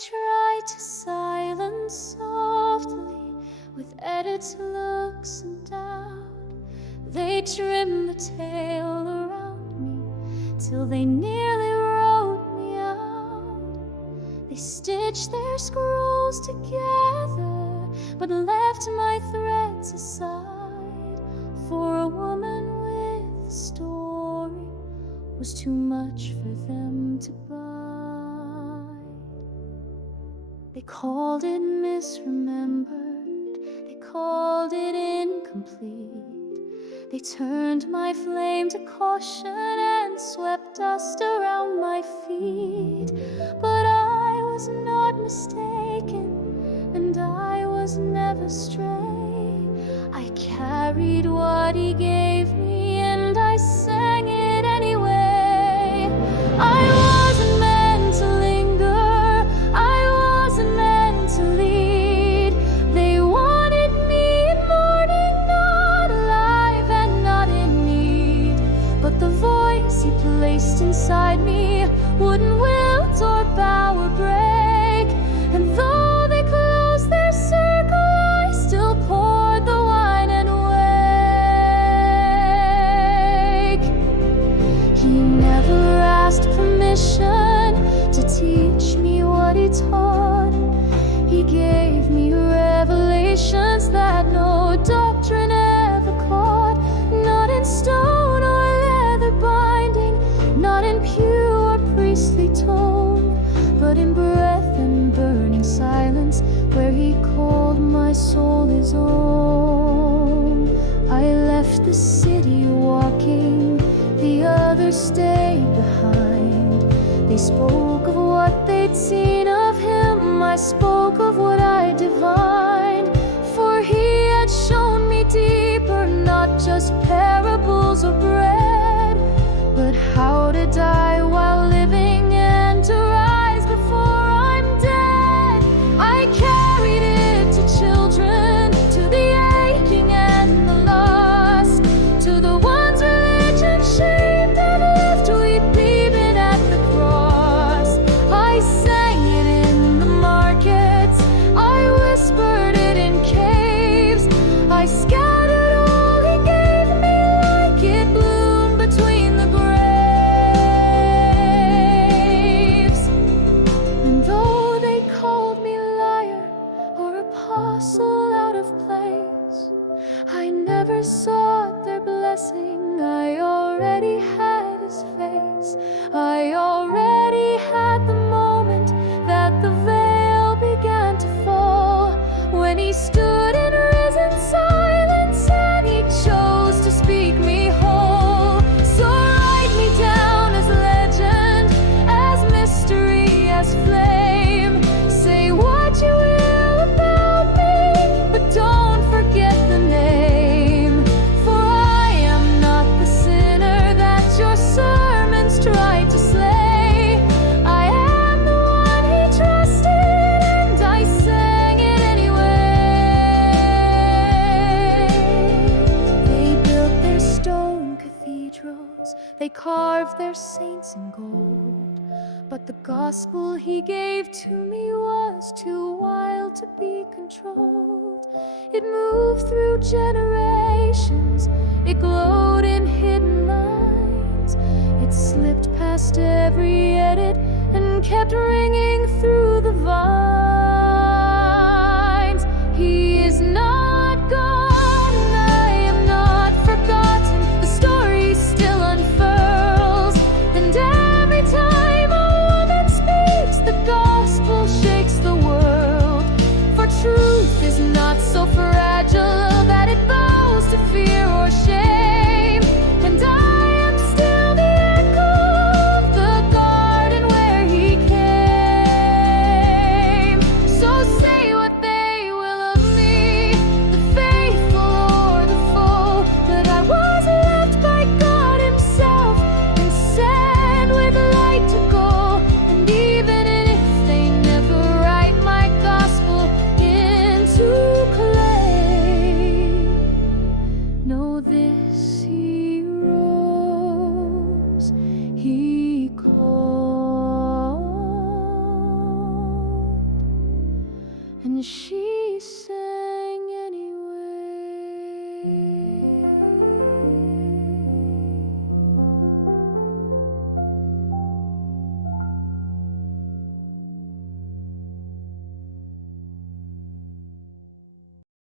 try to silence softly with edits, looks, and doubt. They trim the tale around me till they nearly wrote me out. They stitched their scrolls together, but left my threads aside. For a woman with a story was too much for them to buy. They called it misremembered, they called it incomplete. They turned my flame to caution and swept dust around my feet. But I was not mistaken, and I was never stray. I carried what he gave me, and I sang it anyway. I wasn't meant to linger, I wasn't meant to lead. They wanted me in mourning, not alive and not in need. But the voice he placed inside me wouldn't wilt or bow or break. And though they closed their circle, I still poured the wine and wake. He never asked permission to teach me what he taught. He gave me revelations that no doctrine ever caught. Not in stone or leather binding, not in pure priestly tone, but in breath and burning silence, where he called my soul his own. I left the city walking, the others stayed behind. They spoke of what they'd seen of him, I spoke of what I divined. For he had shown me deeper, not just parables or bread, but how to die while living and to rise before I'm dead. I carried it to children, to the aching and the lost, to the ones religion shamed and left weeping at the cross. I sang it in the markets, I whispered it in caves. I scattered all he gave me like it bloomed between the graves. And though they called me liar or apostle out of place, I never sought their blessing, I already had his face. I already had the moment that the veil began to fall, when he stood in risen silence and he chose to speak me whole. So write me down as legend, as mystery, as flame. Say what you will about me, but don't forget the name. For I am not the sinner that your sermons tried to slay. I am the one he trusted, and I sang it anyway. They built their stone cathedrals, they carved their saints in gold, but the gospel he gave to me was too wild to be controlled. It moved through generations, it glowed in hidden lines. It slipped past every edit and kept ringing through the vines. He is not gone, and I am not forgotten. The story still unfurls, and every time a woman speaks, the gospel shakes the world. For truth is not so fragile that it bows to fear or shame. And I am still the echo of the garden where he came. and she